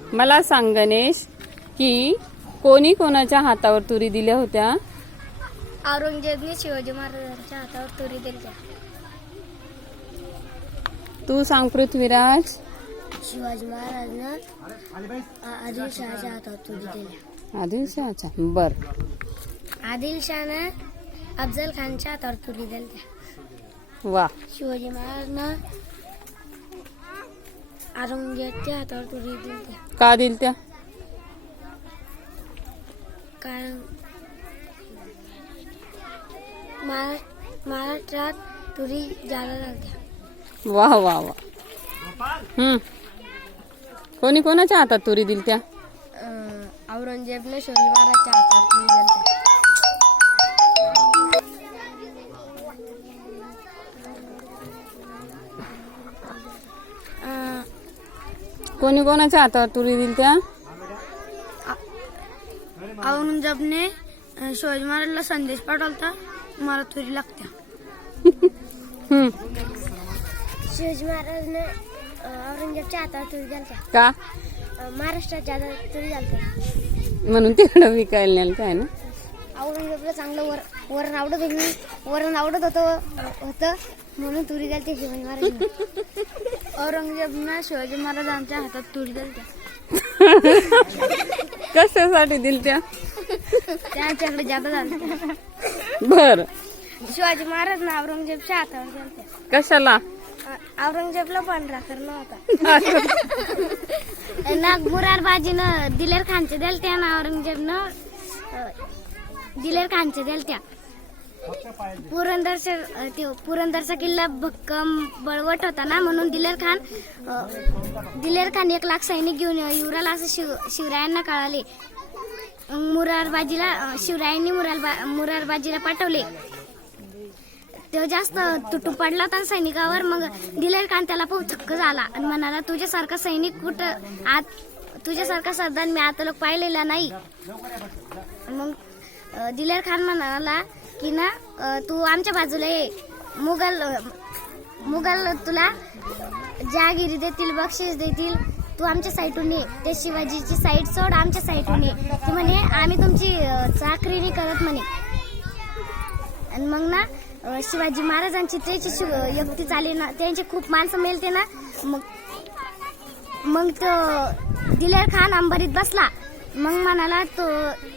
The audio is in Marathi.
मला सांग गणेश की कोणी कोणाच्या हातावर तुरी दिल्या होत्या? औरंगजेबने शिवाजी महाराजांच्या हातावर तुरी दिली. तू सांग पृथ्वीराज. शिवाजी महाराजांना आदिलशहाच्या हातावर तुरी दिली. आदिलशहाच्या. बर. आदिलशहाने अफजल खानच्या हातावर तुरी दिली. वा. शिवाजी महाराजांना औरंगजेबच्या हातावर तुरी दिली. का दिल त्या? कारण महाराष्ट्रात तुरी जादा लागल्या. वा वा वा. कोणी कोणाच्या हातात तुरी दिल त्या? औरंगजेबने शिवाजी महाराजांच्या हातात तुरी दिली. कोणी कोणाच्या हातावर तुरी दिल त्या? औरंगजेबने शिवाजी महाराजांना संदेश पाठवला, मला तुरी लागत्या. शिवाजी महाराजने औरंगजेबच्या हातावर तुरी दिल्या. का? महाराष्ट्राच्या हातात तुरी दिल्या म्हणून तिकडं विकायला नेलं काय ना? औरंगजेबला चांगलं वरण आवडत होतं म्हणून तुरी दिली शिवाजी महाराज. औरंगजेबने शिवाजी महाराजांच्या हातात तुरी दिल्या. कशासाठी दिल त्या? त्यांच्याकडे जादा झालं. बर. शिवाजी महाराजांना औरंगजेबच्या हातावर दिल्या. कशाला? औरंगजेबला पांढरा करणं होता. मुरारबाजीनं दिलेर खानचे दिलत्या ना औरंगजेबनं दिलेर खानचे दिलत्या. पुरंदरचा किल्ला भक्कम बळवट होता ना, म्हणून दिलेर खान 1 लाख सैनिक घेऊन युवराला असं शिवरायांना कळाले. शिवरायांनी मुरारबाजीला पाठवले. तो जास्त तुटू पडला होता सैनिकावर. मग दिलेर खान त्याला खूप थक्क झाला आणि म्हणाला, तुझ्यासारखा सैनिक तुझ्यासारखा सरदार मी आता लोक पाहिलेला नाही. मग दिलेर खान म्हणाला की ना, तू आमच्या बाजूला ये. मुघल तुला जहागिरी देतील, बक्षीस देतील, तू आमच्या साईडून ये. ते शिवाजीची साईड सोड, आमच्या साईडून ये. ती म्हणे, आम्ही तुमची चाकरी नाही करत म्हणे. आणि मग ना शिवाजी महाराजांची त्याची युक्ती चालली ना, त्यांचे खूप माणसं मेलते ना. मग तो दिलेर खान अंबारीत बसला. मग म्हणाला, तो